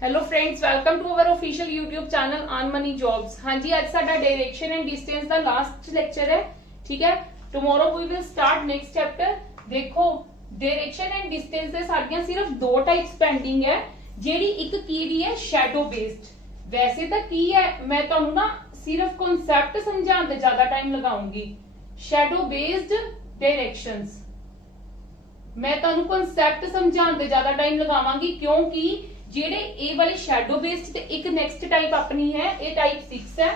Hello friends, welcome to our official YouTube channel on Money Jobs. हाँ जी, आज साडा डायरेक्शन एंड डिस्टेंस का लास्ट लेक्चर है। ठीक है, tomorrow we will start next chapter. देखो, डायरेक्शन एंड डिस्टेंस से साडियां सिर्फ दो टाइप्स पेंडिंग है। जेडी एक की है शैडो बेस्ड। वैसे तो की है, मैं तुहानू ना सिर्फ कॉन्सेप्ट समझाने ज्यादा टाइम लगाऊंगी। शैडो बेस्ड डायरेक्शंस मैं तुहानू कॉन्सेप्ट समझाने ज्यादा टाइम लगावांगी, क्योंकि जेडे ए वाले शैडो बेस्ड ते एक नेक्स्ट टाइप अपनी है, ए टाइप 6 है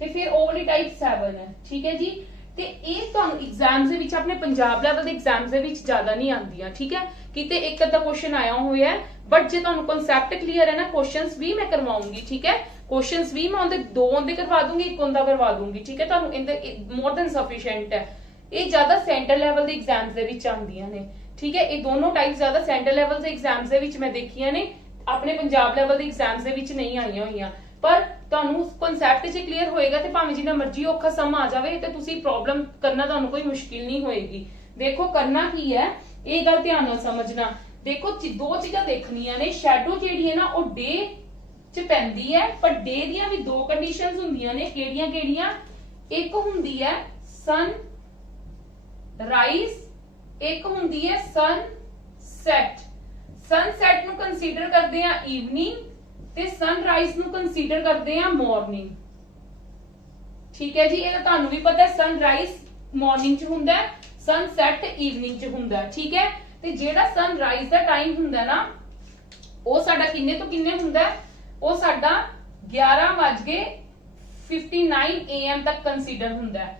ते फिर ओ वाली टाइप 7 है। ठीक है जी, ते ए तुहानू एग्जाम्स दे विच अपने पंजाब लेवल दे एग्जाम्स दे विच ज्यादा नहीं आंदियां। ठीक है, किते एक अद्धा क्वेश्चन आया होया है, बट जे तुहानू कांसेप्ट क्लियर है ना, क्वेश्चंस भी मैं करवाऊंगी। ठीक है, क्वेश्चंस भी मैं उनदे दो उनदे करवा दूंगी, एक उनदा करवा दूंगी। ठीक है, तुहानू इनदे मोर देन सफिशिएंट है। ये ज्यादा सेंटर लेवल दे एग्जाम्स दे विच आंदियां ने। ठीक है, ये दोनों टाइप ज्यादा सेंटर लेवल दे एग्जाम्स दे विच मैं देखियां ने, अपने पंजाब लेवल दे एग्जाम्स दे विच नहीं आईयां होईयां। पर तुहानू कांसेप्ट च क्लियर होएगा ते भावें जिन्ना मर्जी औखा सम आ जावे ते तुसी प्रॉब्लम करना तुहानू कोई मुश्किल नहीं होएगी। देखो करना की है, ये गल ध्यान नाल समझना। देखो दो चीजां देखनियां ने। शैडो जेहड़ी है ना वो डे च पैंदी है, पर डे दियां भी दो कंडीशंस हुंदियां ने। केड़ियां केड़ियां? एक हुंदी है सन राइज, एक हुंदी है सन सैट। सनसैट ਨੂੰ ਕੰਸੀਡਰ ਕਰਦੇ ਆ ਈਵਨਿੰਗ ਤੇ ਸਨਰਾਈਜ਼ ਨੂੰ ਕੰਸੀਡਰ ਕਰਦੇ ਆ ਮਾਰਨਿੰਗ। ਠੀਕ ਹੈ ਜੀ, ਇਹ ਤਾਂ ਤੁਹਾਨੂੰ ਵੀ ਪਤਾ ਹੈ, ਸਨਰਾਈਜ਼ ਮਾਰਨਿੰਗ ਚ ਹੁੰਦਾ ਹੈ, ਸਨਸੈਟ ਈਵਨਿੰਗ ਚ ਹੁੰਦਾ ਹੈ। ਠੀਕ ਹੈ, ਤੇ ਜਿਹੜਾ ਸਨਰਾਈਜ਼ ਦਾ ਟਾਈਮ ਹੁੰਦਾ ਨਾ, ਉਹ ਸਾਡਾ ਕਿੰਨੇ ਤੋਂ ਕਿੰਨੇ ਹੁੰਦਾ ਹੈ? ਉਹ ਸਾਡਾ 11:59 AM ਤੱਕ ਕੰਸੀਡਰ ਹੁੰਦਾ ਹੈ,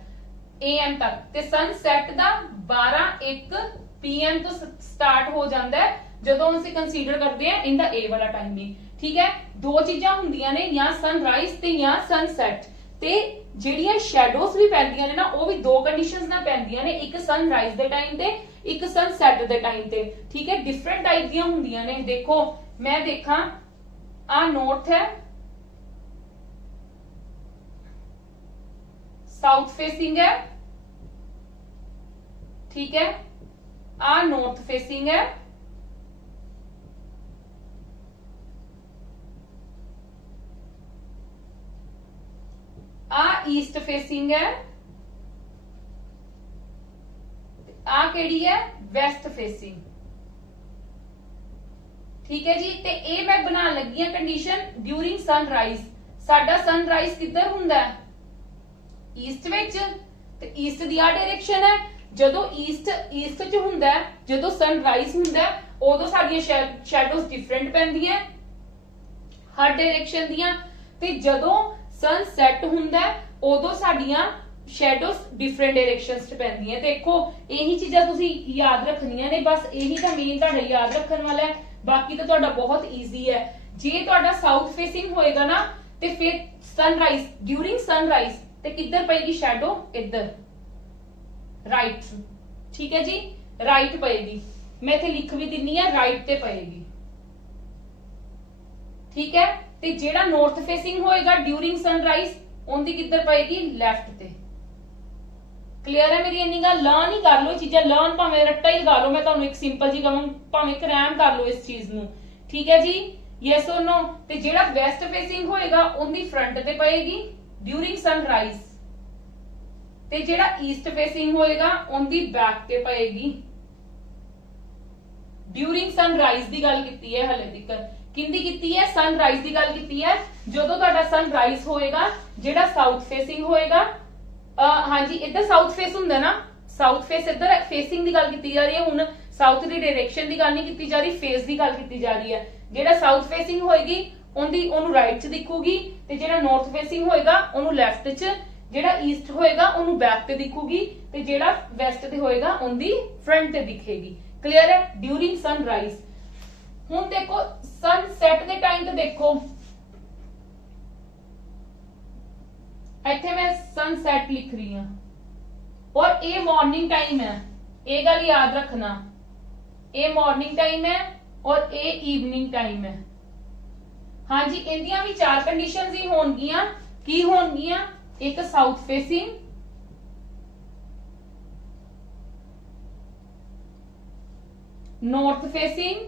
AM ਤੱਕ। ਤੇ ਸਨਸੈਟ ਦਾ 12:01 PM ਤੋਂ ਸਟਾਰਟ ਹੋ ਜਾਂਦਾ ਹੈ, ਜਦੋਂ ਅਸੀਂ ਕੰਸੀਡਰ ਕਰਦੇ ਆ ਇਨ ਦਾ A ਵਾਲਾ ਟਾਈਮਿੰਗ। ਠੀਕ ਹੈ, ਦੋ ਚੀਜ਼ਾਂ ਹੁੰਦੀਆਂ ਨੇ, ਜਾਂ ਸਨਰਾਈਜ਼ ਤੇ ਜਾਂ ਸਨਸੈਟ। ਤੇ ਜਿਹੜੀਆਂ ਸ਼ੈਡੋਜ਼ ਵੀ ਪੈਂਦੀਆਂ ਨੇ ਨਾ, ਉਹ ਵੀ ਦੋ ਕੰਡੀਸ਼ਨਸ ਨਾਲ ਪੈਂਦੀਆਂ ਨੇ, ਇੱਕ ਸਨਰਾਈਜ਼ ਦੇ ਟਾਈਮ ਤੇ ਇੱਕ ਸਨਸੈਟ ਦੇ ਟਾਈਮ ਤੇ। ਠੀਕ ਹੈ, ਡਿਫਰੈਂਟ ਟਾਈਪ ਦੀਆਂ ਹੁੰਦੀਆਂ ਨੇ। ਦੇਖੋ ਮੈਂ ਦੇਖਾਂ, ਆ ਨੌਰਥ ਹੈ, ਸਾਊਥ ਫੇਸਿੰग है। ठीक है, आ नॉर्थ फेसिंग है, आ ईस्ट फेसिंग है, आ केड़ी है? Waste facing. ठीक है जी, ते ए मैं बना लगी हां कंडीशन ड्यूरिंग सनराइज। साडा सनराइज किधर हुंदा है? ईस्ट विच। ते ईस्ट दी आ डायरेक्शन है। ਜਦੋਂ ਈਸਟ ਚ ਹੁੰਦਾ ਹੈ, ਜਦੋਂ ਸਨਰਾਈਜ਼ ਹੁੰਦਾ ਹੈ, ਉਦੋਂ ਸਾਡੀਆਂ ਸ਼ੈਡੋਜ਼ ਡਿਫਰੈਂਟ ਪੈਂਦੀਆਂ ਹਰ ਡਾਇਰੈਕਸ਼ਨ ਦੀਆਂ। ਤੇ ਜਦੋਂ ਸਨਸੈਟ ਹੁੰਦਾ ਹੈ, ਉਦੋਂ ਸਾਡੀਆਂ ਸ਼ੈਡੋਜ਼ ਡਿਫਰੈਂਟ ਡਾਇਰੈਕਸ਼ਨਸ ਚ ਪੈਂਦੀਆਂ। ਦੇਖੋ ਇਹੀ ਚੀਜ਼ਾਂ ਤੁਸੀਂ ਯਾਦ ਰੱਖਣੀਆਂ ਨੇ, ਬਸ ਇਹੀ ਤਾਂ ਮੇਨ ਤੁਹਾਡਾ ਯਾਦ ਰੱਖਣ ਵਾਲਾ ਹੈ। ਬਾਕੀ ਤਾਂ ਤੁਹਾਡਾ ਬਹੁਤ ਈਜ਼ੀ ਹੈ। ਜੇ ਤੁਹਾਡਾ ਸਾਊਥ ਫੇਸਿੰਗ ਹੋਏਗਾ ਨਾ, ਤੇ ਫਿਰ ਸਨਰਾਈਜ਼ ਡਿਊਰਿੰਗ ਸਨਰਾਈਜ਼ ਤੇ ਕਿੱਧਰ ਪਏਗੀ ਸ਼ੈਡੋ? ਇੱਧਰ राइट। ठीक है जी, राइट पएगी। मैं इथे लिख भी दिनी है, राइट ते पएगी। ठीक है, ते जेड़ा नॉर्थ फेसिंग होएगा ड्यूरिंग सनराइज, उनदी किधर पएगी? लेफ्ट ते। क्लियर है मेरी इन्नी गल? लर्न ही कर लो चीजें, लर्न भावें रट्टा ही लगा लो। मैं तुहानू एक सिंपल जी कहूं, भावें क्रैम कर लो इस चीज नू। ठीक है जी, यस और नो। ते जेड़ा वेस्ट फेसिंग होएगा उनदी फ्रंट ते पएगी ड्यूरिंग सनराइज, ਤੇ ਜਿਹੜਾ ਈਸਟ ਫੇਸਿੰਗ ਹੋਏਗਾ ਉਹਦੀ ਬੈਕ ਤੇ ਪਏਗੀ ਡਿਊਰਿੰਗ ਸਨਰਾਈਜ਼। ਦੀ ਗੱਲ ਕੀਤੀ ਹੈ ਹਲੇ ਤੱਕ, ਕਿੰਦੀ ਕੀਤੀ ਹੈ? ਸਨਰਾਈਜ਼ ਦੀ ਗੱਲ ਕੀਤੀ ਹੈ। ਜਦੋਂ ਤੁਹਾਡਾ ਸਨਰਾਈਜ਼ ਹੋਏਗਾ, ਜਿਹੜਾ ਸਾਊਥ ਫੇਸਿੰਗ ਹੋਏਗਾ, ਹਾਂਜੀ ਇੱਧਰ ਸਾਊਥ ਫੇਸ ਹੁੰਦਾ ਨਾ, ਸਾਊਥ ਫੇਸ ਇੱਧਰ ਫੇਸਿੰਗ ਦੀ ਗੱਲ ਕੀਤੀ ਜਾ ਰਹੀ ਹੈ। ਹੁਣ ਸਾਊਥ ਦੀ ਡਾਇਰੈਕਸ਼ਨ ਦੀ ਗੱਲ ਨਹੀਂ ਕੀਤੀ ਜਾ ਰਹੀ, ਫੇਸ ਦੀ ਗੱਲ ਕੀਤੀ ਜਾ ਰਹੀ ਹੈ। ਜਿਹੜਾ ਸਾਊਥ ਫੇਸਿੰਗ ਹੋਏਗੀ ਉਹਨੂੰ ਰਾਈਟ 'ਚ ਦਿਖੂਗੀ, ਤੇ ਜਿਹੜਾ ਨਾਰਥ ਫੇਸਿੰਗ ਹੋਏਗਾ ਉਹਨੂੰ ਲੈਫਟ 'ਚ, ਜਿਹੜਾ ਈਸਟ ਹੋਏਗਾ ਉਹਨੂੰ ਬੈਕ ਤੇ ਦਿਖੂਗੀ, ਤੇ ਜਿਹੜਾ ਵੈਸਟ ਤੇ ਹੋਏਗਾ ਉਹਦੀ ਫਰੰਟ ਤੇ ਦਿਖੇਗੀ। ਕਲੀਅਰ ਹੈ? During sunrise. ਹੁਣ ਦੇਖੋ ਸਨਸੈਟ ਦੇ ਟਾਈਮ ਤੇ ਦੇਖੋ, ਇੱਥੇ ਮੈਂ ਸਨਸੈਟ ਲਿਖ ਰਹੀ ਹਾਂ, ਔਰ ਇਹ ਮਾਰਨਿੰਗ ਟਾਈਮ ਹੈ। ਇਹ ਗੱਲ ਯਾਦ ਰੱਖਣਾ, ਇਹ ਮਾਰਨਿੰਗ ਟਾਈਮ ਹੈ ਔਰ ਇਹ ਈਵਨਿੰਗ ਟਾਈਮ ਹੈ। ਹਾਂਜੀ, ਇਹਦੀਆਂ ਵੀ ਚਾਰ ਕੰਡੀਸ਼ਨਸ ਹੀ ਹੋਣਗੀਆਂ। ਕੀ ਹੋਣਗੀਆਂ? एक south facing, north facing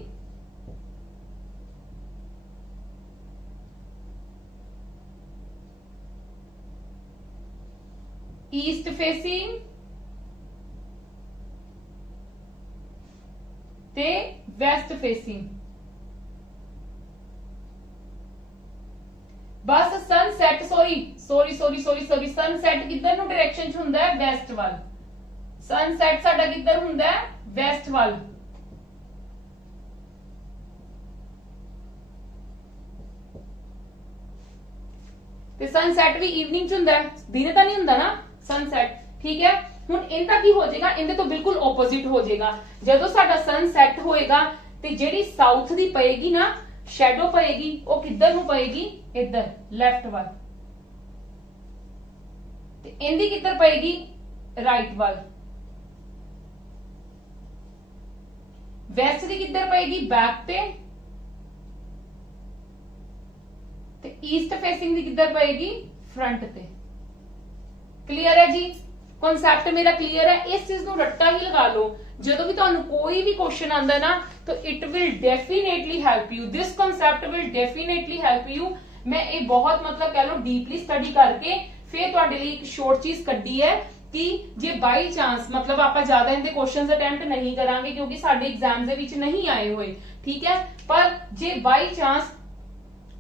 east facing ते वेस्ट फेसिंग। बस सनसैट सॉरी सनसैट किधर नु डायरेक्शन च हुंदा है वेस्ट वाल। सनसैट साडा किधर हुंदा है वेस्ट वाल। ते सनसैट भी इवनिंग च हुंदा है, दिने तां नहीं हुंदा ना सनसैट। ठीक है, हुण इनदा की हो जाएगा, इनदे तो बिल्कुल ओपोजिट हो जाएगा। जदों साडा सनसैट होएगा ते जेड़ी साउथ दी पएगी ना शैडो पएगी, वो किधर नु पएगी, इधर लेफ्ट वाल। ते इंदी किधर पएगी, राइट वाल। वेस्ट दी किधर पएगी, बैक ते। ते ईस्ट फेसिंग दी किधर पएगी, फ्रंट ते। क्लियर है जी, कॉन्सेप्ट मेरा क्लियर है। इस चीज को रट्टा ही लगा लो, जो भी तुहानू कोई भी क्वेश्चन आंदा ना तो it will definitely help you, this concept will definitely help you. मैं ये बहुत मतलब कह लो डीपली स्टडी करके फिर तुहाडे लिए एक शॉर्ट चीज कड्डी है कि जे बाई चांस मतलब आप ज्यादा इनके क्वेश्चंस अटेम्प्ट नहीं करांगे क्योंकि साडे एग्जाम दे विच नहीं आए हुए। ठीक है, पर जे बाई चांस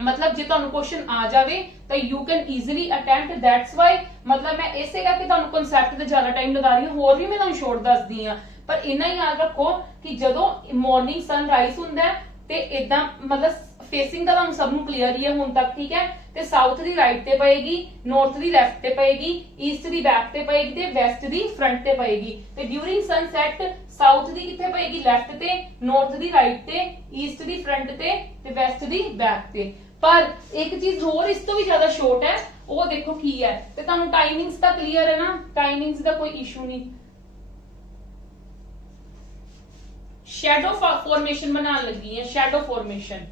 मतलब जे तुहानू क्वेश्चन आ जावे तो you can easily attempt. That's why मतलब मैं इसे करके तुहानू कॉन्सेप्ट ते ज्यादा टाइम लगा रही हूं, होर भी मैं तुहानू शॉर्ट दसदी हां। पर इन्ना ही याद रखो कि जदों मॉर्निंग सनराइज हुंदा है ते इदां मतलब फेसिंग दा तुहानू सब नू क्लियर ही है हुण तक। ठीक है, ते साउथ दी राइट ते पएगी, नॉर्थ दी लेफ्ट ते पएगी, ईस्ट दी बैक ते पएगी ते वेस्ट दी फ्रंट ते पएगी। ते ड्यूरिंग सनसेट साउथ दी किथे पएगी, लेफ्ट ते, नॉर्थ दी राइट ते, ईस्ट दी फ्रंट ते वेस्ट दी बैक ते। पर एक चीज होर इस तो भी ज्यादा शॉर्ट है, वो देखो की है। ते तुहानू टाइमिंग्स दा क्लियर है ना, टाइमिंग्स दा कोई इशू नहीं। शैडो फॉर्मेशन बना लगी है, शैडो फॉर्मेशन।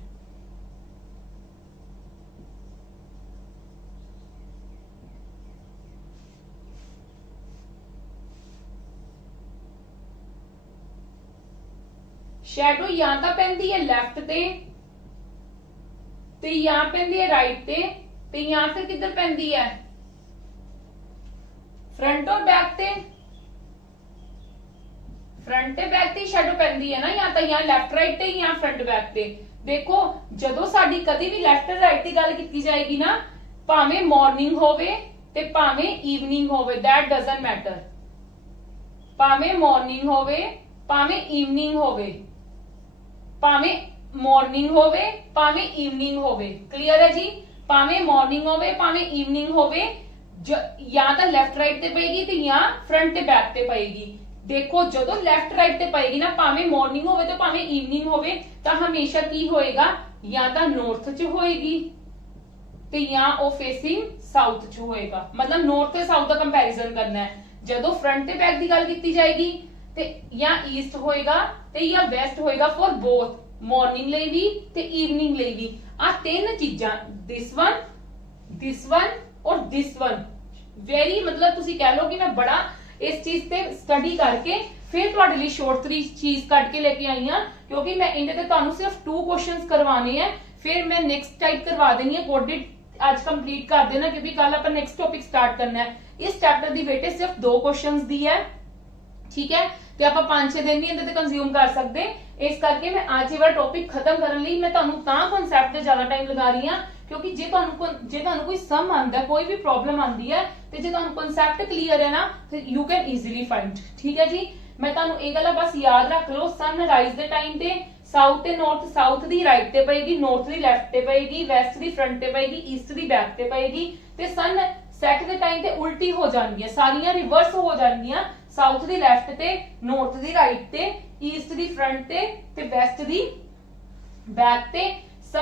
शैडो या तो पैंदी है लेफ्ट ते या पैंदी है राइट ते या फिर किधर पैंदी है, फ्रंट और बैक ते। फ्रंट ते बैक ते शैडो पैंदी है ना, या तो यहाँ लेफ्ट राइट ते या फ्रंट बैक ते। देखो जदों साडी कदी भी लेफ्ट राइट की गल की जाएगी ना, भावें मॉर्निंग होवे ते भावें इवनिंग होवे, दैट डजंट मैटर। भावें मॉर्निंग होवे भावें इवनिंग होवे, भावें मॉर्निंग होवे भावें इवनिंग होवे। क्लियर है जी, भावें मॉर्निंग होवे भावें इवनिंग होवे, या तो लेफ्ट राइट ते पएगी ते या फ्रंट ते बैक ते पएगी। देखो जदों लेफ्ट राइट ते पएगी ना, भावें मॉर्निंग होवे तो भावें इवनिंग होवे, तो हमेशा की होएगा, या तो नॉर्थ च होएगी ते या ओ फेसिंग साउथ च होएगा। मतलब नॉर्थ ते साउथ का कंपैरिजन करना है। जदों फ्रंट ते बैक की गल की जाएगी ते या ईस्ट होएगा ते या वेस्ट होएगा, फॉर बोथ मॉर्निंग ले भी ते इवनिंग ले भी। आ तीन चीजां, दिस वन और दिस वन, वेरी मतलब तुसी कह लो कि मैं बड़ा इस चीज पे स्टडी करके फिर तुहाडे लिए शॉर्ट चीज कट के लेके आई हां, क्योंकि मैं इनदे ते तुहानू सिर्फ 2 क्वेश्चंस करवाने हैं, फिर मैं नेक्स्ट टाइप करवा देनी है। कोडेड आज कंप्लीट कर देना क्योंकि कल अपन नेक्स्ट टॉपिक स्टार्ट करना है। इस चैप्टर की वेटेज सिर्फ 2 क्वेश्चंस दी है। ठीक है, ते आप 5-6 दिन भी इहदे ते कंज्यूम कर सकते। इस करके मैं आज ये वाला टॉपिक खत्म करने लई मैं तुहानू तां कॉन्सेप्ट ते ज्यादा टाइम लगा रही हां, क्योंकि जे तुहानू कोई सम आंदा है, कोई भी प्रॉब्लम आंदी है, ते जे तुहानू कॉन्सेप्ट क्लीयर है ना, तो यू कैन इजीली फाइंड। ठीक है जी, मैं तुहानू ये गल बस याद रख लो, सनराइज दे टाइम ते साउथ ते नॉर्थ, साउथ दी राइट ते पएगी, नॉर्थ दी लेफ्ट ते पएगी, वेस्ट दी फ्रंट ते पएगी, ईस्ट दी बैक ते पएगी, ते सन सैट दे टाइम ते उल्टी हो जाएगी, सारियां रिवर्स हो जाएगी, साउथ दी लेफ्ट ते, नॉर्थ दी राइट ते, ईस्ट दी फ्रंट ते वेस्ट दी बैक ते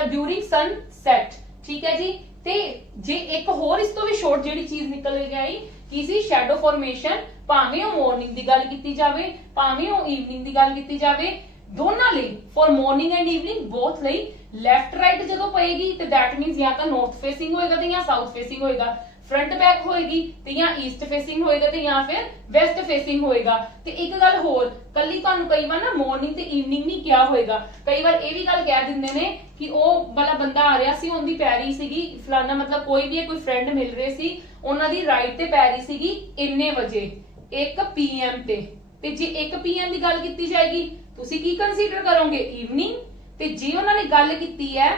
ड्यूरिंग सन सैट। ठीक है जी, ते जे एक होर इस तो भी शॉर्ट जेडी चीज निकल के आई की सी शैडो फॉर्मेशन, भावें ओ मॉर्निंग दी गल कीती जावे भावें ओ इवनिंग दी गल कीती जावे, दोनों ਲਈ for morning and evening both ਲਈ लेफ्ट राइट जदों पएगी ते दैट मींस या तो नॉर्थ फेसिंग होएगा ते या साउथ फेसिंग होएगा, फ्रंट बैक होएगी ते या ईस्ट फेसिंग होएगा ते या फिर वेस्ट फेसिंग होएगा। ते एक गल होर, कल्ली तुहानू कई बार ना मॉर्निंग ते इवनिंग नहीं क्या होएगा, कई बार ये भी गल कह दिंदे ने कि ओ वाला बंदा आ रहा सी, उनदी पैरी सीगी फलाना, मतलब कोई भी कोई फ्रेंड मिल रहे सी, ਉਹਨਾਂ ਦੀ ਰਾਈਟ ਤੇ ਪੈ ਰਹੀ ਸੀਗੀ ਇੰਨੇ ਵਜੇ 1 PM ਤੇ ਜੇ 1 PM ਦੀ ਗੱਲ ਕੀਤੀ ਜਾਏਗੀ ਤੁਸੀਂ ਕੀ ਕੰਸੀਡਰ ਕਰੋਗੇ ਈਵਨਿੰਗ, ਤੇ ਜੇ ਉਹਨਾਂ ਨੇ ਗੱਲ ਕੀਤੀ ਹੈ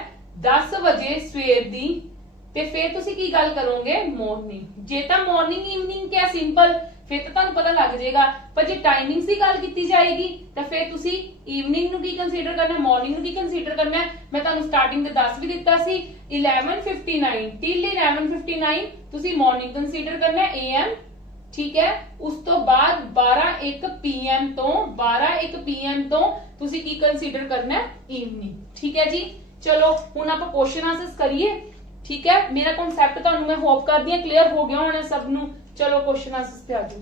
10 ਵਜੇ ਸਵੇਰ ਦੀ ਤੇ ਫਿਰ ਤੁਸੀਂ ਕੀ ਗੱਲ ਕਰੋਗੇ ਮਾਰਨਿੰਗ। ਜੇ ਤਾਂ ਮਾਰਨਿੰਗ ਈਵਨਿੰਗ ਕਿਆ ਸਿੰਪਲ, ਫਿਰ ਤਾਂ ਤੁਹਾਨੂੰ ਪਤਾ ਲੱਗ ਜਾਏਗਾ, ਪਰ ਜੇ ਟਾਈਮਿੰਗਸ ਦੀ ਗੱਲ ਕੀਤੀ ਜਾਏਗੀ ਤਾਂ ਫਿਰ ਤੁਸੀਂ ਈਵਨਿੰਗ ਨੂੰ ਕੀ ਕੰਸੀਡਰ ਕਰਨਾ, ਮਾਰਨਿੰਗ ਨੂੰ ਕੀ ਕੰਸੀਡਰ ਕਰਨਾ। ਮੈਂ ਤੁਹਾਨੂੰ ਸਟਾਰਟਿੰਗ ਤੇ ਦੱਸ ਵੀ ਦਿੱਤਾ ਸੀ 11:59 till 11:59 ਤੁਸੀਂ ਮਾਰਨਿੰਗ ਕੰਸੀਡਰ ਕਰਨਾ AM, ਠੀਕ ਹੈ। ਉਸ ਤੋਂ ਬਾਅਦ 12:01 PM ਤੋਂ ਤੁਸੀਂ ਕੀ ਕੰਸੀਡਰ ਕਰਨਾ ਈਵਨਿੰਗ, ਠੀਕ ਹੈ ਜੀ। ਚਲੋ ਹੁਣ ਆਪਾਂ ਕੁਐਸਚਨ ਆਂਸਰਸ ਕਰੀਏ, ਠੀਕ ਹੈ। ਮੇਰਾ ਕਨਸੈਪਟ ਤੁਹਾਨੂੰ ਮੈਂ ਹੋਪ ਕਰਦੀ ਹਾਂ ਕਲੀਅਰ ਹੋ ਗਿਆ ਹੋਣਾ ਸਭ ਨੂੰ। ਚਲੋ ਕੁਐਸਚਨ ਆਂਸਰਸ ਤੇ ਆ ਜਾਓ।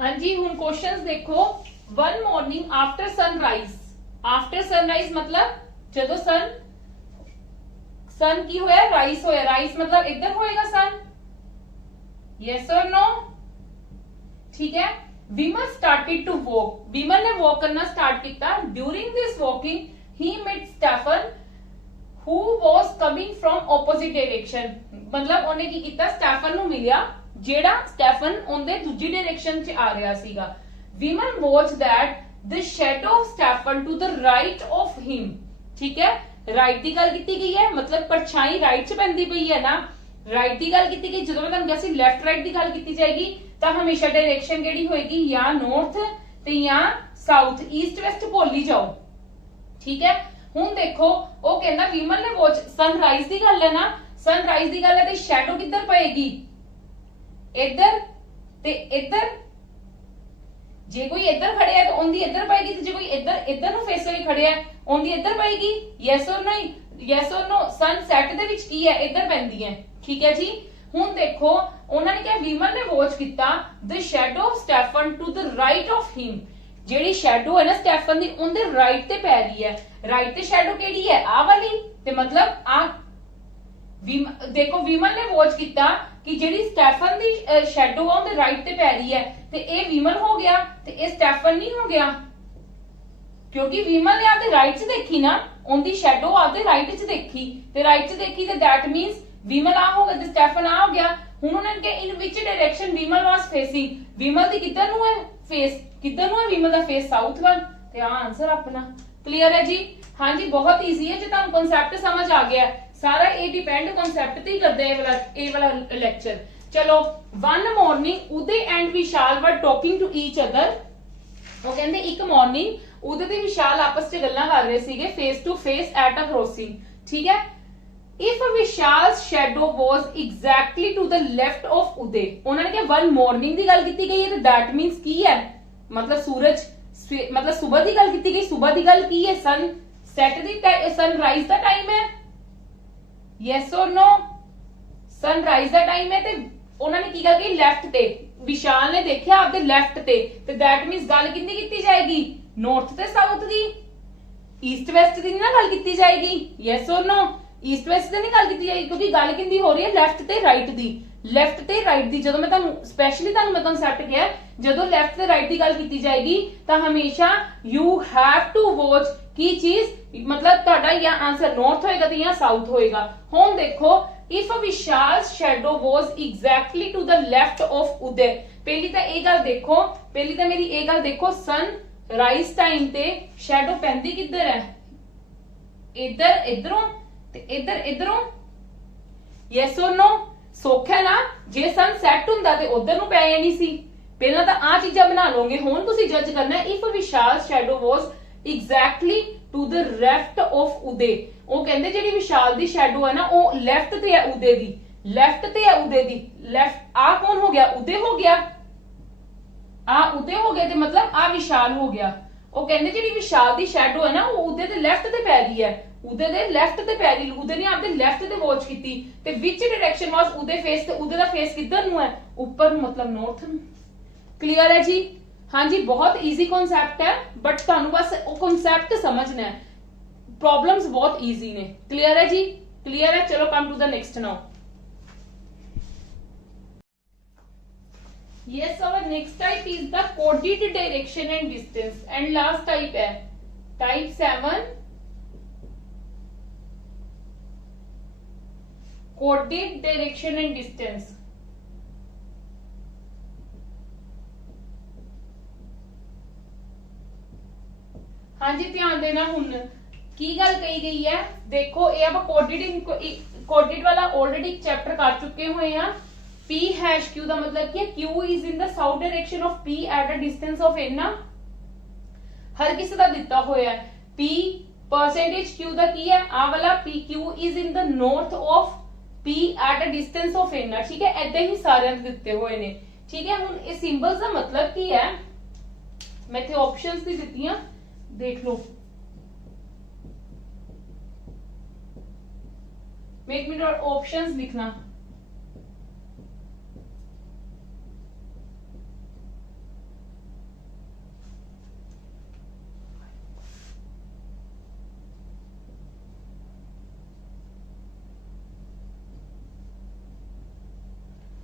ਹਾਂਜੀ ਹੁਣ ਕੁਐਸਚਨਸ ਦੇਖੋ। वन मॉर्निंग आफ्टर सनराइज मतलब ਜਦੋਂ सन की होया राइज होया, राइज मतलब इधर होएगा सन, यस और नो, ठीक है। Vimal started to walk, Vimal ने वॉक करना स्टार्ट किया। During this walking he met Stephen who was coming from opposite direction, मतलब ਉਹਨੇ ਕੀ ਕੀਤਾ ਸਟੈਫਨ ਨੂੰ ਮਿਲਿਆ ਜਿਹੜਾ ਸਟੈਫਨ ਉਹਦੇ ਦੂਜੀ ਡਾਇਰੈਕਸ਼ਨ 'ਚ ਆ ਰਿਹਾ ਸੀਗਾ। Vimal watch that the shadow of Stephen to the right of him, ठीक है। राइट की गल की गई है, मतलब परछाई राइट च पैंदी पई है ना। राइट की गल की गई, जो मैं तुहानू दस्सी लैफ्ट राइट की गल की जाएगी तो हमेशा डायरेक्शन केड़ी होएगी या नॉर्थ ते या साउथ, ईस्ट वेस्ट भूल ही जाओ, ठीक है। हुण देखो वो कहना विमल ने वॉच, सनराइज की गल है ना, सनराइज की गल है तो शैडो किधर पएगी इधर ते इधर। जे कोई इधर खड़े है तो उनकी इधर पाएगी, तो जे कोई इधर नु फेस करके खड़े है उनकी इधर पाएगी, यस और नहीं, यस और नो। सन सेट दे विच की है इधर पैंदी है, ठीक है जी। हुण देखो उन्होंने क्या विमल ने वॉच किया the shadow of Stephen to the right of him, जेडी शैडो है ना स्टेफन दी उनदे राइट ते पै रही है। राइट ते शैडो केड़ी है आ वाली, ते मतलब आ देखो विमल ने वॉच किया कि जेडी स्टेफन दी शैडो है उनदे राइट ते पै रही है, ते ए विमल हो गया ते ए स्टेफन नहीं हो गया, क्योंकि विमल ने आपदे राइट च देखी ना, उनदी शैडो आपदे राइट च देखी, ते राइट च देखी ते दैट मींस विमल आ हो गया ते स्टेफन आ हो गया। हुण उन्होंने कहा in which direction Vimal was facing, Vimal दी किधर नु है फेस, किधर नु है विमल दा फेस साउथ वन, ते आ आंसर अपना क्लियर है जी। हां जी बहुत इजी है, जो तुहानू कांसेप्ट समझ आ गया सारा ये डिपेंड कांसेप्ट ते ही करदा है ये वाला लेक्चर। चलो one morning Uday and Vishal were talking to each other, वो कहंदे एक मॉर्निंग उदय ते विशाल आपस च गल्लां कर रहे सीगे face to face at a crossing, ठीक है। If Vishal shadow was exactly to the left of Uday, उन्होंने कहा वन मॉर्निंग की गल की गई है, तो दैट मींस की है मतलब सूरज, मतलब सुबह की गल की गई, सुबह की गल की है सन सेट दी सनराइज का टाइम है, यस और नो, सनराइज का टाइम है। ते उन्होंने की गल की लेफ्ट ते, विशाल ने देखा आपके लेफ्ट ते, तो दैट मींस गल कितनी की जाएगी नॉर्थ ते साउथ दी, ईस्ट वेस्ट की ना गल की जाएगी, यस और नो, ईस्ट वेस्ट से नहीं गल की जाएगी, क्योंकि गल किंदी हो रही है लेफ्ट ते राइट दी, लेफ्ट ते राइट दी। जदों मैं तुहानू स्पेशली तुहानू मैं कांसेप्ट किया जदों लेफ्ट ते राइट दी गल की जाएगी तो हमेशा यू हैव टू वॉच की चीज, मतलब तुहाडा या आंसर नॉर्थ होएगा तो या साउथ होएगा। हुण देखो if Vishal shadow was exactly to the left of Uday, पहली तो ये गल देखो, पहली तो मेरी ये गल देखो सन राइज टाइम ते शैडो पैंदी किधर है, इधर इधरों ते इधर इधरों, यस और नो। सुख है ना, जे सन सैट हुंदा ते उधर नु पै जानी सी। पहला तो आ चीजां बना लोगे, हुण तुसीं जज करना if Vishal shadow was exactly to the left of Uday, वो कहंदे जेडी विशाल दी शैडो है ना वो लेफ्ट ते है उदय दी, लेफ्ट ते है उदय दी, लेफ्ट आ कौन हो गया उदय हो गया, आ उदय हो गया, ते मतलब आ विशाल हो गया। वो कहंदे जेडी विशाल दी शैडो है ना वो उदय दे लेफ्ट ते पै रही है, उदय दे लेफ्ट ते पै रही, उदय ने आपदे लेफ्ट ते वॉच कीती, ते which direction was Uday face, ते उदय दा फेस किधर नु है ऊपर, मतलब नॉर्थ। क्लियर है जी। हाँ जी बहुत इजी कॉन्सेप्ट है, बट तुहानू बस वो कॉन्सेप्ट समझना है, प्रॉब्लम्स बहुत इजी ने। क्लियर है जी, क्लियर है। चलो come to the next now. Yes, our next type is the coded direction and distance, and last type है type 7 कोडिड डायरेक्शन एंड डिस्टेंस। हाँ जी ध्यान देना, हुन की गल कही गई है, देखो ये आप कोडिड वाला ऑलरेडी चैप्टर कर चुके हुए हैं। P हैश Q का मतलब क्या, Q is in the south direction of P eight a distance of n। हर किसी का दिता हुआ है। P परसेंटेज Q का की है आ वाला, P Q is in the north of P eight a distance of n। ठीक है, ऐदा ही सारे दिते हुए ने। ठीक है, हुन इस सिंबल्स का मतलब की है, मैं इत्थे ऑप्शंस दी दित्तियां, देख लो। मैं एक मिनट और ऑप्शंस लिखना।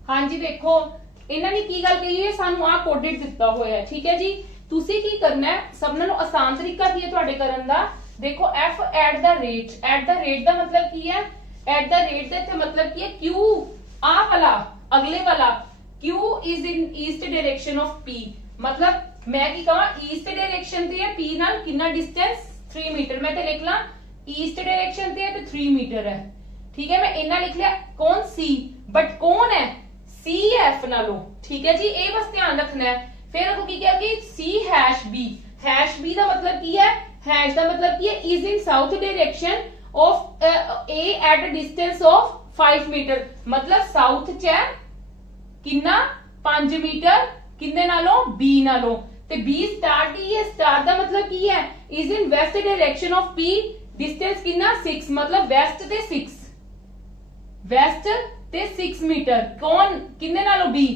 हाँ जी देखो, इन्होंने की गल कही है, सानू आ कोडेड दिता हुआ है। ठीक है जी, तुसी की करना है, सब नालों आसान तरीका की है तुहाडे करन दा। देखो F eight the rate, eight the rate का मतलब की है, एट द रेट का मतलब की है क्यू आ वाला, अगले वाला Q is in east direction of P. मतलब मैं की कहा ईस्ट डायरेक्शन ते है पी नाल कितना डिस्टेंस 3 मीटर। मैं ते लिख ला ईस्ट डायरेक्शन ते है ते 3 मीटर है। ठीक है, मैं इना लिख लिया, कौन सी, बट कौन है सी एफ नालों। ठीक है जी, ये बस ध्यान रखना है। फिर अगो की क्या कि C hash B, hash B का मतलब की है, हैश का मतलब की है is in south direction of A at a distance of 5 metre. मतलब साउथ च है कितना 5 मीटर, किन्ने नालों बी नालों। ते बी स्टार की है, स्टार का मतलब की है is in west direction of P, distance कितना 6, मतलब वेस्ट ते 6, वेस्ट ते 6 मीटर। कौन किन्ने नालों बी,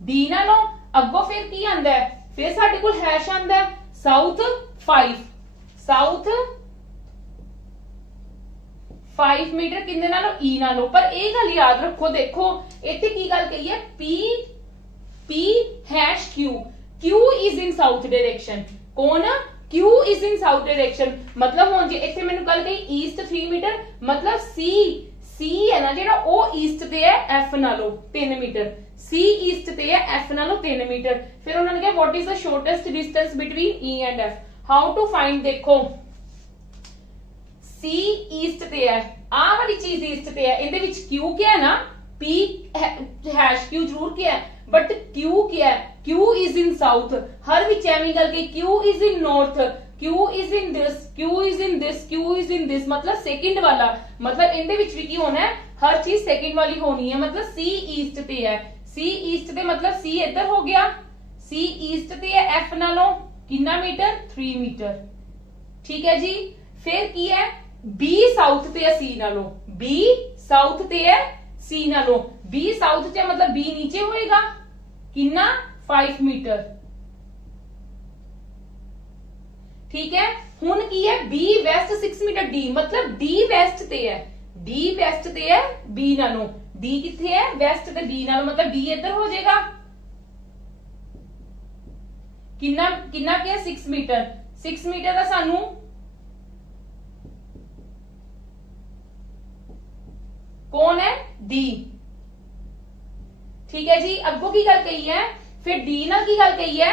बी नालों। अगो फिर की आंदा है, फिर साडे कोल हैश आंदा है साउथ 5, साउथ 5 मीटर किन्ने नालों ई नालों। पर एक गल याद रखो, देखो इत्थे की गल कही है P hash Q, Q is in south direction. कौन, Q is in south direction. मतलब हुण जे इत्थे मैनूं गल कही ईस्ट 3 मीटर, मतलब सी है ना जेड़ा ओ ईस्ट ते है एफ नालों 3 मीटर, सी ईस्ट ते है एफ नालों 3 मीटर। फिर उन्होंने कहा what is the shortest distance between E and F, how to find. देखो सी ईस्ट ते है, आ वाली चीज ईस्ट ते है, इहदे विच क्यू क्या है ना, पी हैश क्यू जरूर क्या है, बट क्यू क्या है, क्यू इज इन साउथ। हर विच एवं गल के Q is in north, Q is in this, Q is in this, Q is in this, मतलब सेकंड वाला। मतलब इनदे विच भी की होना है, हर चीज सेकंड वाली होनी है। मतलब सी ईस्ट ते है, सी ईस्ट ते मतलब सी इधर हो गया, सी ईस्ट ते है एफ नालों कितना मीटर 3 मीटर। ठीक है जी, फिर की है बी साउथ ते है सी नालों, बी साउथ ते है सी नालों, बी साउथ च मतलब बी नीचे होएगा कितना 5 मीटर। ठीक है, हुन की है बी वेस्ट 6 मीटर, डी मतलब डी वेस्ट ते है, डी वेस्ट ते है बी नालों, डी किथे है वेस्ट ते बी नालों, मतलब डी इधर हो जाएगा कितना कितना क्या 6 मीटर। 6 मीटर का सानू कौन है डी। ठीक है जी, अगो की गल कही है, फिर डी नाल की गल कही है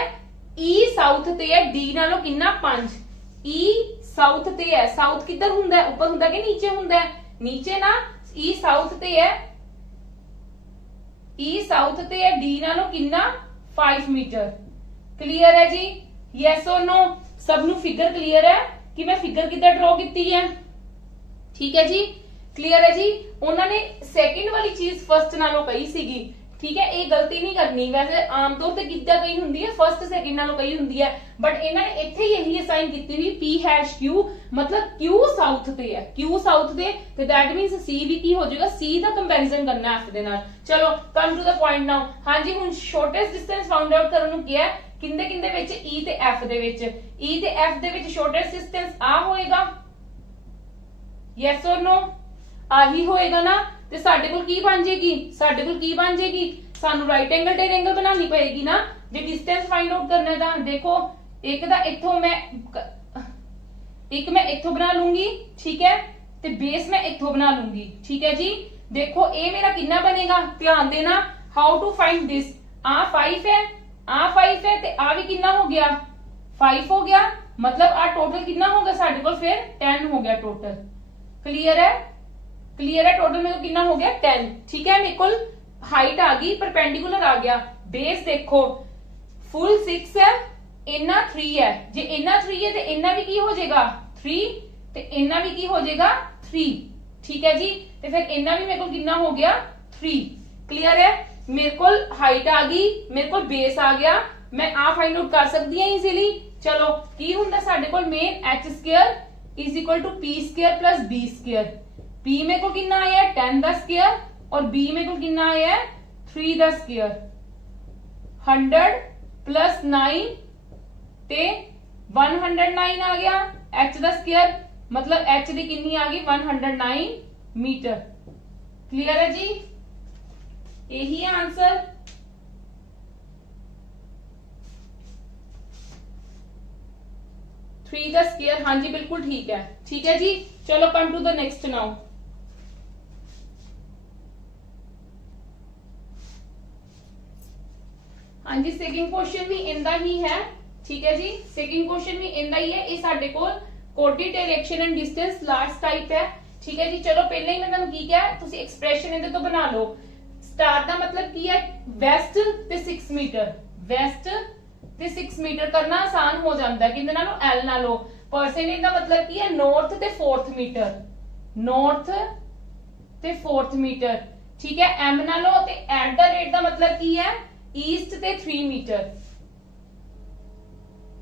ई साउथ ते है डी नालों कितना 5, ई साउथ ते है, साउथ किधर हुंदा है, ऊपर हुंदा कि नीचे हुंदा है, नीचे ना। ई साउथ ते है, ई साउथ ते है डी नालों कितना 5 मीटर। क्लियर है जी, यस और नो, सबनू फिगर क्लियर है कि मैं फिगर किधर ड्रॉ की है। ठीक है जी, क्लियर है जी। उन्होंने सेकंड वाली चीज फर्स्ट नालों कही सीगी। ठीक है, ये गलती नहीं करनी, वैसे आमतौर से किद्दां कही हुंदी है फर्स्ट सेकंड नालों कही हुंदी है, बट इन्होंने इत्थे यही असाइन की हुई पी हैश क्यू, मतलब क्यू साउथ ते है, क्यू साउथ ते, तो दैट मींस सी भी की हो जाएगा, सी का कंपैरिजन करना है एफ दे नाल। चलो come to the point now. हां जी, हुन शॉर्टेस्ट डिस्टेंस फाउंड आउट करन नूं किया है किंदे किंदे विच ई ते एफ दे विच, ई ते एफ दे विच शॉर्टेस्ट डिस्टेंस आ होएगा, यस और नो, आही होएगा ना। ते साडे कोल की बन जाएगी, साडे कोल की बन जाएगी, सानू राइट एंगल ट्रायंगल बनानी पड़ेगी ना जे डिस्टेंस फाइंड आउट करना है। तो देखो एक दा इथों मैं एक मैं इथों बना लूंगी, ठीक है, ते बेस मैं इथों बना लूंगी। ठीक है जी, देखो ए मेरा कितना बनेगा, ध्यान देना, हाउ टू फाइंड दिस। आ 5 है, आ 5 है ते आ भी कितना हो गया, 5 हो गया, मतलब आ टोटल कितना होगा साढ़े को, फिर 10 हो गया टोटल। क्लियर है, क्लियर है, टोटल मेरे को कितना हो गया 10। ठीक है, मेरे को हाइट आ गई, परपेंडिकुलर आ गया, बेस देखो फुल 6 है, इना 3 है, जे इना 3 है तो इना भी की हो जाएगा 3, ते इना भी की हो जाएगा 3। ठीक है जी, तो फिर इना भी मेरे को कितना हो गया 3। क्लियर है, मेरे को हाइट आ गई, मेरे को बेस आ गया, मैं आ फाइंड आउट कर सकती हूँ इजीली। चलो की हुंदा साडे कोल main h² is equal to p square plus b square. p मेरे को कितना आया है 10 द स्क्वायर और b मेरे को कितना आया है 3 द स्क्वायर। 100 प्लस 9 ते 109 आ गया h द स्क्वायर, मतलब h दी कितनी आ गई 109 मीटर। क्लियर है जी, यही है आंसर। थ्री द स्क्वायर, हाँ जी बिल्कुल ठीक है। ठीक है जी, चलो come to the next now. हाँ जी, सेकंड क्वेश्चन भी इंदा ही है। ठीक है जी, सेकंड क्वेश्चन भी इंदा ही है। ये साडे कोल coordinate direction and distance last type है। ठीक है जी, चलो पहले ही मैं तुहानू की क्या है, तुसी एक्सप्रेशन इहदे तो बना लो। स्टार का मतलब की है वेस्ट ते 6 मीटर, वेस्ट ते 6 मीटर करना आसान हो जाता है किंदे नालों, एल नालों। परसेंटेज का मतलब की है नॉर्थ ते 4th मीटर, नॉर्थ ते 4th मीटर। ठीक है, एम नालों ते एट द रेट का मतलब की है ईस्ट ते 3 मीटर,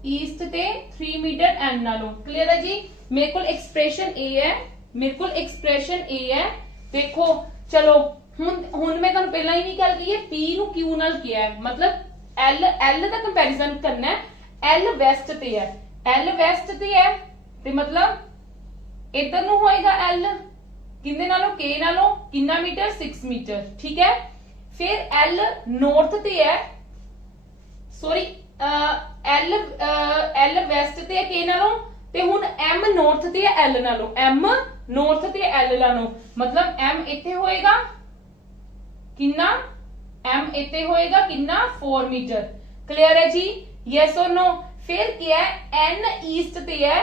ईस्ट ते 3 मीटर एन नालों। क्लियर है जी, मेरे को एक्सप्रेशन ए है, मेरे को एक्सप्रेशन ए है। देखो चलो हुन मैं तुहानू पहला ही नहीं गल कही है, पी नू क्यू नाल किया है, मतलब एल एल दा कंपैरिजन करना है। एल वेस्ट ते है, एल वेस्ट ते है ते मतलब इधर नू होएगा एल किंदे नालों, के नालों कितना मीटर 6 मीटर। ठीक है, फिर एल नॉर्थ ते है, सॉरी एल एल वेस्ट ते है के नालों, ते हुन एम नॉर्थ ते है एल नालों, एम नॉर्थ ते एल नालों, मतलब एम इथे होएगा कितना, एम इथे होएगा कितना 4 मीटर। क्लियर है जी, यस और नो। फिर क्या है, एन ईस्ट ते है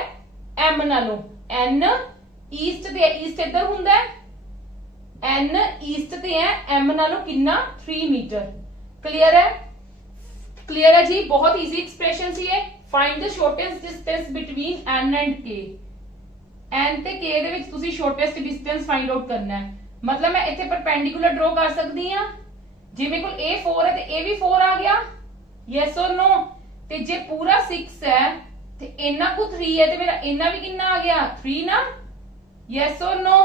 एम नालों, एन ईस्ट ते है, ईस्ट इधर हुंदा है, एन ईस्ट ते है एम नालों कितना 3 मीटर। क्लियर है, क्लियर है जी, बहुत इजी एक्सप्रेशन सी है। Find the shortest distance between N and K, N ते के दे विच तुसी शॉर्टेस्ट डिस्टेंस फाइंड आउट करना है। मतलब मैं इथे परपेंडिकुलर ड्रॉ कर सकती हां, जे मेरे को ए 4 है ते ए भी 4 आ गया, यस और नो। ते जे पूरा 6 है ते इना को 3 है ते मेरा इना भी कितना आ गया 3 ना, यस और no.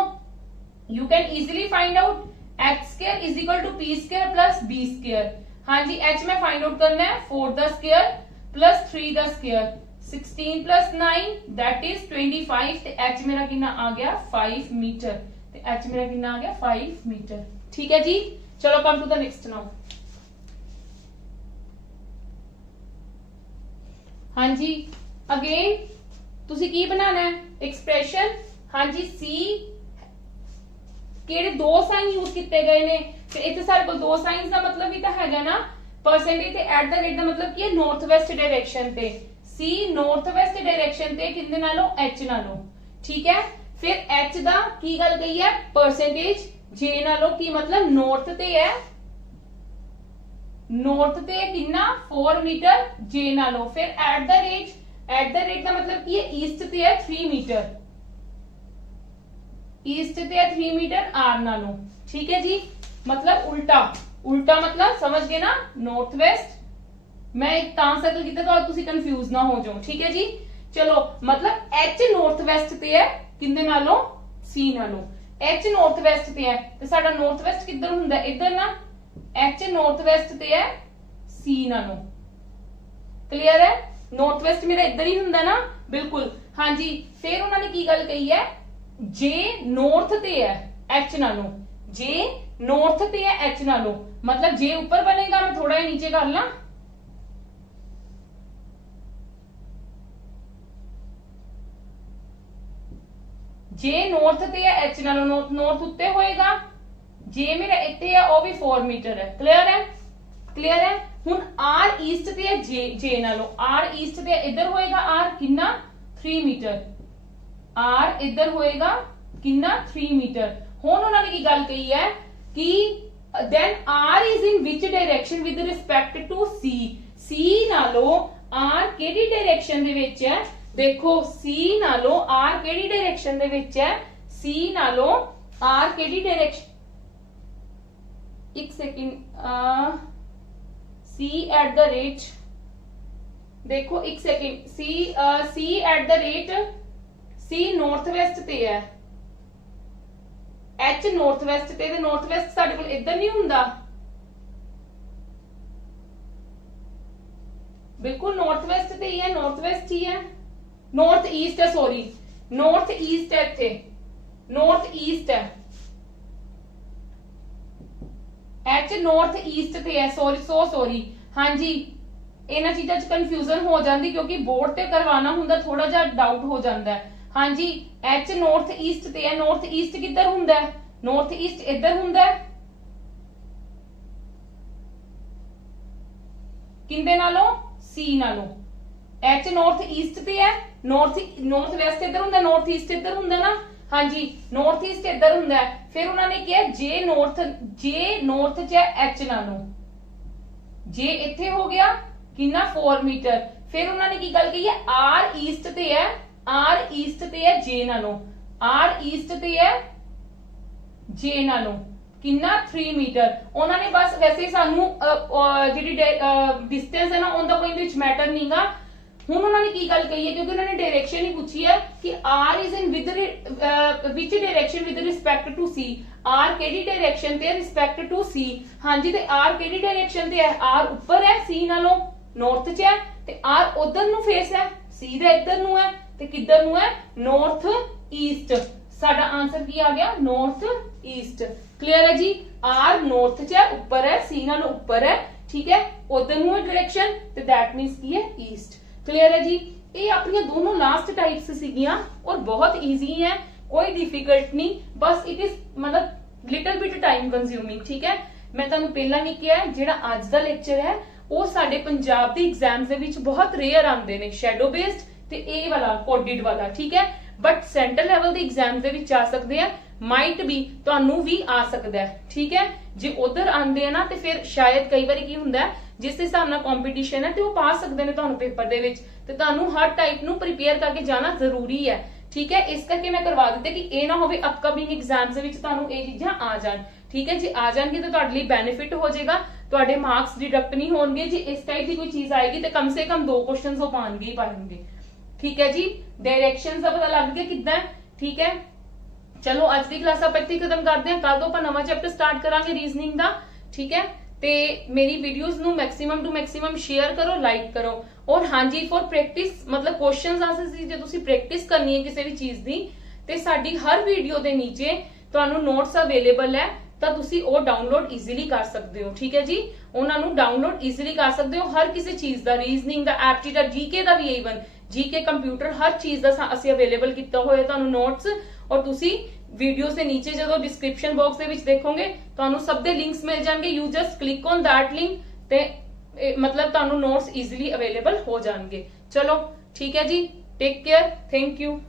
You can easily find out h square is equal to p square plus b square. हाँ जी, h में फाइंड आउट करना है 4 the square plus 3 the square, 16 प्लस 9 दैट इज 25, ते h मेरा कितना आ गया 5 मीटर, ते h मेरा कितना आ गया 5 मीटर। ठीक है जी, चलो come to the next now. हाँ जी, अगेन तुसी की बनाना है एक्सप्रेशन। हाँ जी, सी केड़े दो साइन यूज किए गए ने, फिर इतने सारे को दो साइंस का मतलब भी तो है ना, परसेंटेज ते एट द रेट का मतलब की है नॉर्थ वेस्ट डायरेक्शन ते, सी नॉर्थ वेस्ट डायरेक्शन ते किंदे नालों एच नालों। ठीक है, फिर एच दा की गल कही है परसेंटेज जे नालों, की मतलब नॉर्थ ते है, नॉर्थ ते कितना 4 मीटर जे नालों। फिर एट द रेट का मतलब की है ईस्ट ते है 3 मीटर, ईस्ट ते है 3 मीटर आर नालों। ठीक है जी, मतलब उल्टा, उल्टा मतलब समझ गए ना, नॉर्थ वेस्ट। मैं एक तां सर्कल किया तो तुसी कंफ्यूज ना हो जाओ। ठीक है जी, चलो मतलब एच नॉर्थ वेस्ट ते है किंदे नालों, सी नालों। एच नॉर्थ वेस्ट ते है ते साडा नॉर्थ वेस्ट किधर हुंदा है, इधर ना, एच नॉर्थ वेस्ट ते है सी नालों। क्लियर है, नॉर्थ वेस्ट मेरा इधर ही हुंदा ना, बिल्कुल। हाँ जी, फिर उन्होंने की गल कही है जे नॉर्थ ते है एच नालों, जे नॉर्थ ते है एच नालों, मतलब जे ऊपर बनेगा, मैं थोड़ा ही नीचे कर ला, जे नॉर्थ ते है एच नालों, नॉर्थ उत्ते होएगा जे मेरा इत्थे है वो भी 4 मीटर है। क्लियर है, क्लियर है। हुण आर ईस्ट ते है जे नालों, आर ईस्ट ते इधर होएगा आर कितना 3 मीटर, आर इधर होएगा कितना 3 मीटर। हुण उन्होंने की गल कही है कि then R is in which direction with respect to C, C नालों आर केड़ी डायरेक्शन दे विच है, देखो सी नालों आर केड़ी डायरेक्शन दे विच है, सी नालों आर केड़ी डायरेक्शन, एक second, C at the right, देखो एक second, C at the right, C north west ते है, एच नॉर्थ वेस्ट ते नॉर्थ वेस्ट साडे कोल इधर नहीं हुंदा, बिल्कुल नॉर्थ वेस्ट ते ही है, नॉर्थ वेस्ट ही है, नॉर्थ ईस्ट है, सॉरी नॉर्थ ईस्ट है, इत्थे नॉर्थ ईस्ट है, एच नॉर्थ ईस्ट ते है, सॉरी हाँ जी, इन्हां चीज़ां च कंफ्यूजन हो जाती क्योंकि बोर्ड ते करवाना हुंदा, थोड़ा जा डाउट हो जाता है। हाँ जी, एच नॉर्थ ईस्ट ते है, नॉर्थ ईस्ट किधर हुंदा है, नॉर्थ ईस्ट इधर हुंदा है, किंदे नालों सी नालों, एच नॉर्थ ईस्ट ते है, नॉर्थ वेस्ट इधर हुंदा, नॉर्थ ईस्ट इधर हुंदा ना, हाँ जी नॉर्थ ईस्ट इधर हुंदा है। फिर उन्होंने किया जे नॉर्थ च एच नालों, जे इत्थे हो गया कितना 4 मीटर। फिर उन्होंने की गल कही है आर ईस्ट ते है, आर ईस्ट ते है जे नालों, आर ईस्ट ते है जे नालों कितना 3 मीटर। उन्होंने बस वैसे सानू जी डिस्टेंस है ना उनका कोई मैटर नहीं गा। हुण उन्होंने की गल कही है क्योंकि उन्होंने डायरेक्शन ही पूछी है कि R is in with which direction with respect to C, R केड़ी डायरेक्शन ते रिस्पेक्ट टू सी। हाँ जी, ते आर केड़ी डायरेक्शन ते है, आर ऊपर है सी नालों नॉर्थ च है, ते आर उधर नु फेस है, सी दे इधर नु है, ते किधर नु है नॉर्थ ईस्ट। साडा आंसर की आ गया नॉर्थ ईस्ट। क्लियर है जी, आर नॉर्थ च है, ऊपर है, सी नालों ऊपर है, ठीक है, उधर नु है डायरेक्शन, ते दैट मींस की है ईस्ट। क्लियर है जी, ये अपनी दोनों लास्ट टाइप्स सीगियां और बहुत इजी है, कोई डिफिकल्ट नहीं, बस इट इज मतलब लिटिल बिट टाइम कंज्यूमिंग। ठीक है, मैं तुहानू पहला भी किहा है जेड़ा अज दा लेक्चर है वो साडे पंजाब दी एग्जाम्स दे विच बहुत रेयर आंदे ने, शैडो बेस्ड ते ए वाला कोडिड वाला। ठीक है, बट सेंटर लेवल दी एग्जाम्स दे विच आ सकदे हैं, माइट भी तुहानू भी आ सकदा है। ठीक है, जे उधर आंदे हैं ना ते फिर शायद कई बार की हुंदा है जिस हिसाब नाल कंपीटीशन है ते वो पा सकदे ने तुहानू पेपर दे विच, ते तुहानू हर टाइप नू प्रिपेयर करके जाना जरूरी है। ठीक है, इस करके मैं करवा दित्ते कि ये ना होवे अपकमिंग एग्जाम्स दे विच तुहानू ये चीजां आ जाण। ठीक है, जे आ जाणगे तो तुहाडे लई बेनिफिट हो जाएगा, तुहाडे मार्क्स डिडक्ट नहीं होणगे। जे इस टाइप की कोई चीज आएगी तो कम से कम 2 क्वेश्चंस हो पाएंगे ही पाएंगे। ठीक है जी, डायरेक्शंस का पता लग गया कितना है। ठीक है, चलो अज की क्लास आप इत्थे खत्म करते हैं, कल तो आप नवा चैप्टर स्टार्ट करांगे रीजनिंग दा। ठीक है, ते मेरी वीडियोस नू मैक्सिमम टू मैक्सिमम शेयर करो, लाइक करो। और हाँ जी, फॉर प्रैक्टिस मतलब क्वेश्चंस आसे जे तुसी प्रैक्टिस करनी है किसी भी चीज दी ते साडी हर वीडियो दे नीचे तुहानू नोट्स अवेलेबल है, ਤਾਂ ਤੁਸੀਂ ਉਹ ਡਾਊਨਲੋਡ ਈਜ਼ੀਲੀ ਕਰ ਸਕਦੇ ਹੋ। ਠੀਕ ਹੈ ਜੀ, ਉਹਨਾਂ ਨੂੰ ਡਾਊਨਲੋਡ ਈਜ਼ੀਲੀ ਕਰ ਸਕਦੇ ਹੋ ਹਰ ਕਿਸੇ ਚੀਜ਼ ਦਾ, ਰੀਜ਼ਨਿੰਗ ਦਾ, ਐਪਟੀਟਿਊਡ, ਜੀਕੇ ਦਾ ਵੀ, ਈਵਨ ਜੀਕੇ ਕੰਪਿਊਟਰ ਹਰ ਚੀਜ਼ ਦਾ ਅਸੀਂ ਅਵੇਲੇਬਲ ਕੀਤਾ ਹੋਇਆ ਤੁਹਾਨੂੰ ਨੋਟਸ। ਔਰ ਤੁਸੀਂ ਵੀਡੀਓਜ਼ ਦੇ ਨੀਚੇ ਜਦੋਂ ਡਿਸਕ੍ਰਿਪਸ਼ਨ ਬਾਕਸ ਦੇ ਵਿੱਚ ਦੇਖੋਗੇ ਤੁਹਾਨੂੰ ਸਭ ਦੇ ਲਿੰਕਸ ਮਿਲ ਜਾਣਗੇ, you just click on that link ਤੇ मतलब ਤੁਹਾਨੂੰ ਨੋਟਸ ਈਜ਼ੀਲੀ ਅਵੇਲੇਬਲ ਹੋ ਜਾਣਗੇ। ਚਲੋ ਠੀਕ ਹੈ ਜੀ, ਟੇਕ ਕੇਅਰ, ਥੈਂਕ ਯੂ।